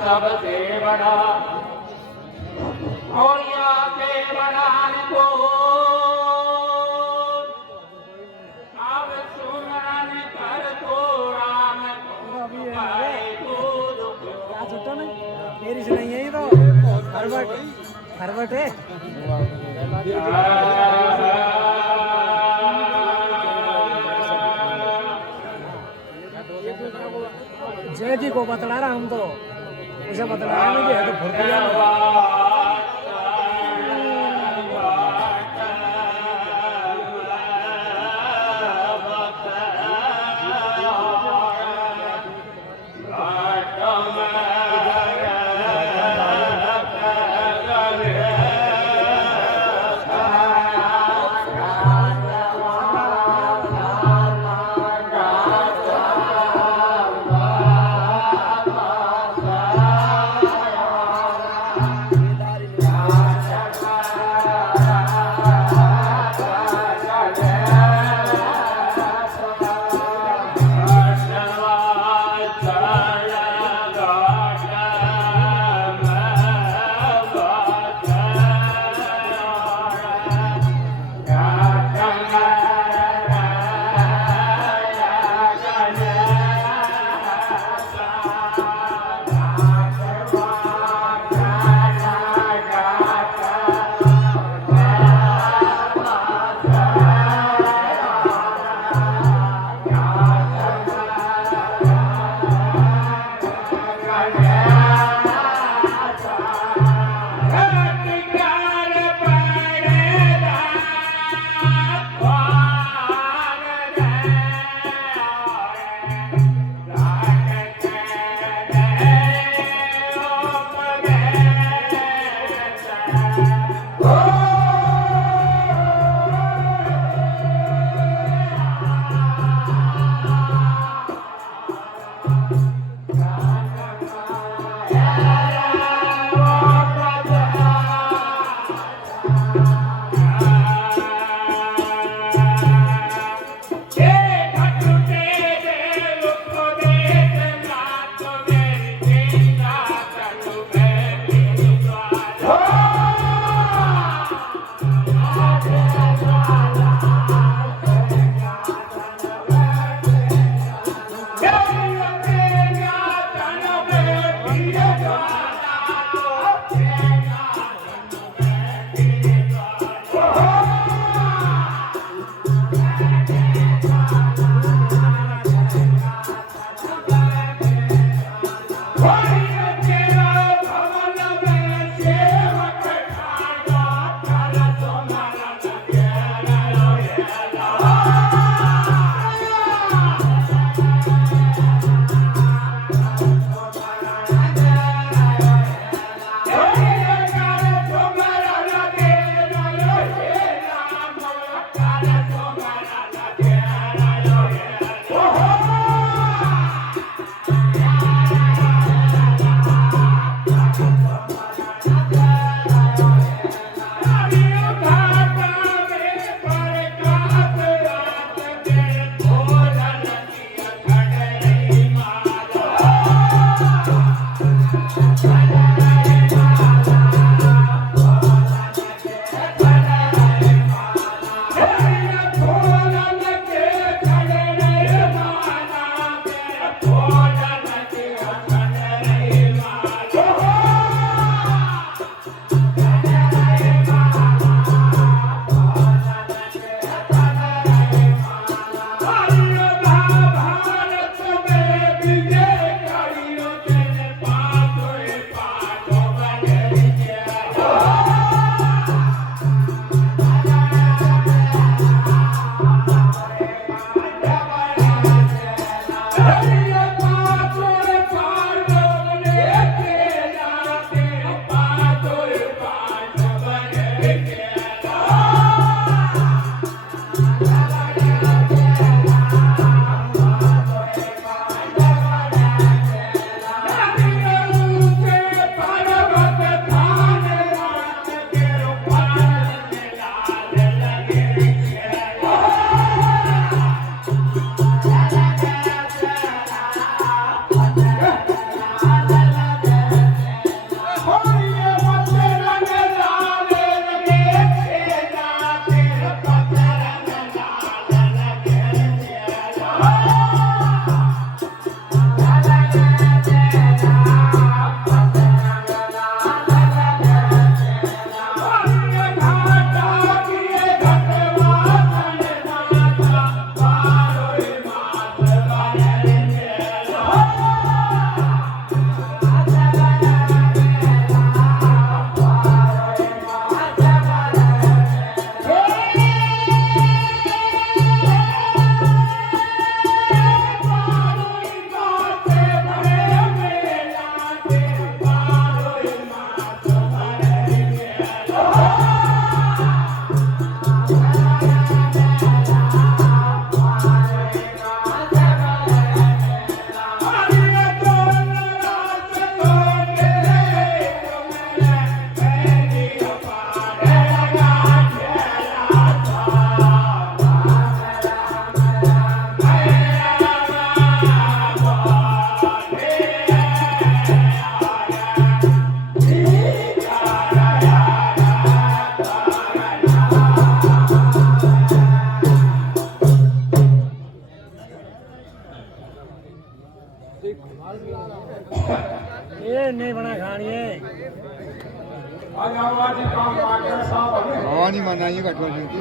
सबसे बड़ा और यहाँ के बनाने को अब सुमरन कर तो राम छुट्टा नहीं मेरी से नहीं है ये तो हरबट है जय जी को बतला रहा हम तो उसे बतलाया नहीं है तो भर ये नहीं बना खानी है हवा नहीं माना ये कटवा देती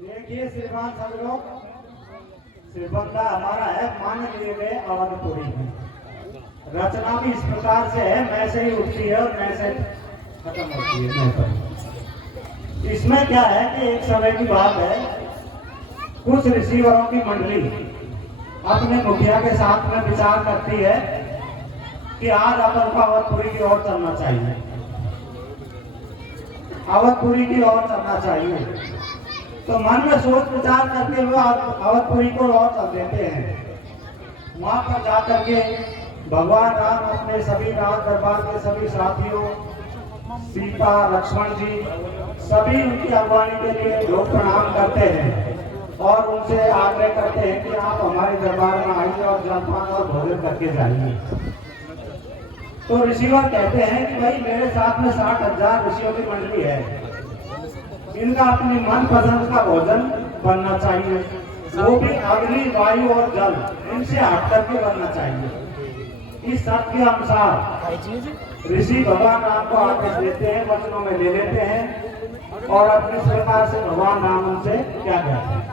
देखिए श्रीमान सब लोग श्रीबंदा हमारा है मान लिए गए अवधपुरी है। रचना भी इस प्रकार से है, मैं से ही उठती है और मैं से खत्म होती है। मैं पर इस इसमें क्या है कि एक समय की बात है, कुछ ऋषिवरों की मंडली अपने मुखिया के साथ में विचार करती है कि आज अपन को अवधपुरी की ओर चलना चाहिए, अवधपुरी की ओर चलना चाहिए। तो मन में सोच विचार करके वो अवधपुरी को ओर चल देते हैं। वहां पर जाकर के भगवान राम अपने सभी राज दरबार के सभी साथियों, सीता, लक्ष्मण जी, सभी उनकी अगवानी के लिए लोग प्रणाम करते हैं और उनसे आग्रह करते हैं कि आप हमारे दरबार में आइए और जलपान और भोजन करके जाइए। तो ऋषिवर कहते हैं कि भाई मेरे साथ में 60,000 ऋषियों की मंडली है, इनका अपनी मन पसंद का भोजन बनना चाहिए, वो भी अग्नि, वायु और जल इनसे हट करके बनना चाहिए। इस शर्त के अनुसार ऋषि भगवान राम को आदेश देते हैं, वचनों में ले लेते हैं और अपनी प्रकार से भगवान राम उनसे क्या कहते हैं।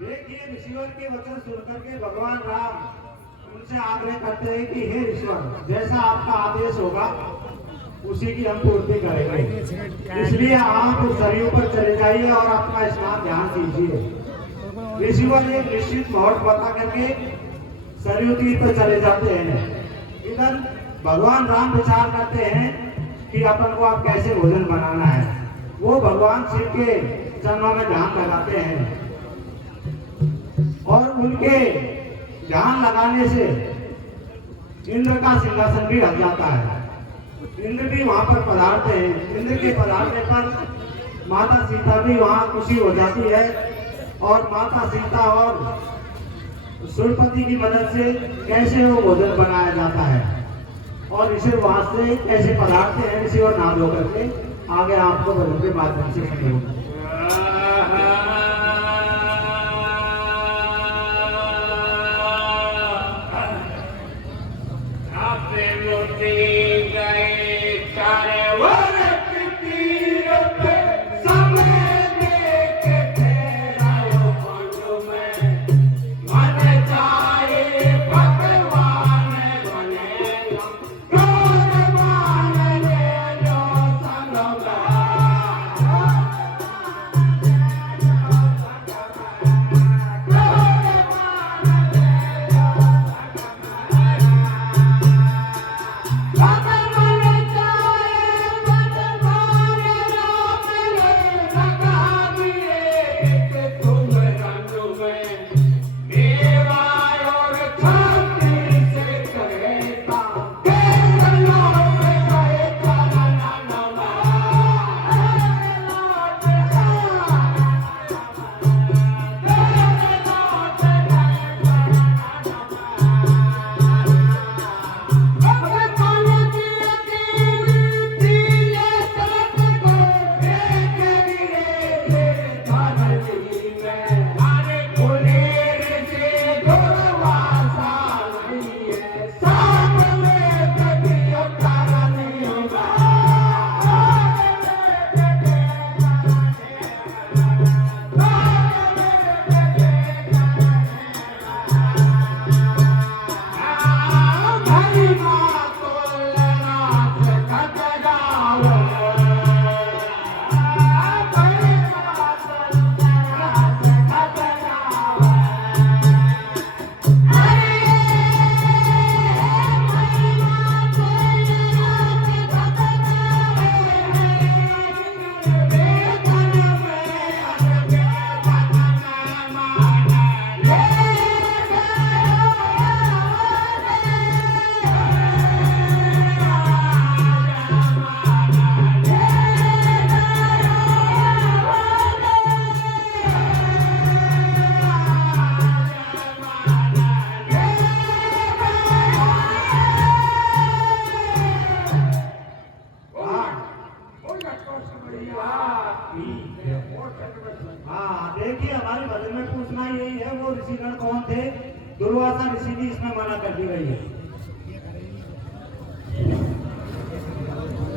देखिए ऋषिवर के वचन सुनकर के भगवान राम उनसे आग्रह करते हैं कि हे ऋषिवर, जैसा आपका आदेश होगा उसी की हम पूर्ति करेंगे, इसलिए आप सरयू पर चले जाइए और अपना स्नान ध्यान कीजिए। ऋषिवर एक निश्चित मुहूर्त बता करके सरयू तीर पर चले जाते हैं। इधर भगवान राम विचार करते हैं कि अपन को आप कैसे भोजन बनाना है। वो भगवान शिव के चरणों में ध्यान लगाते हैं और उनके ध्यान लगाने से इंद्र का सिंहासन भी हट जाता है। इंद्र भी वहां पर पधारते हैं। इंद्र के पधारने पर माता सीता भी वहां खुशी हो जाती है और माता सीता और सूर्यपति की मदद से कैसे वो भोजन बनाया जाता है और इसे वहां से कैसे पधारते हैं इसे और नाम होकर के आगे आपको भजन के माध्यम से सुनेंगे। मन चाहे भगवान बने थे, दुर्वासा ऋषि की इसमें मना कर दी गई है।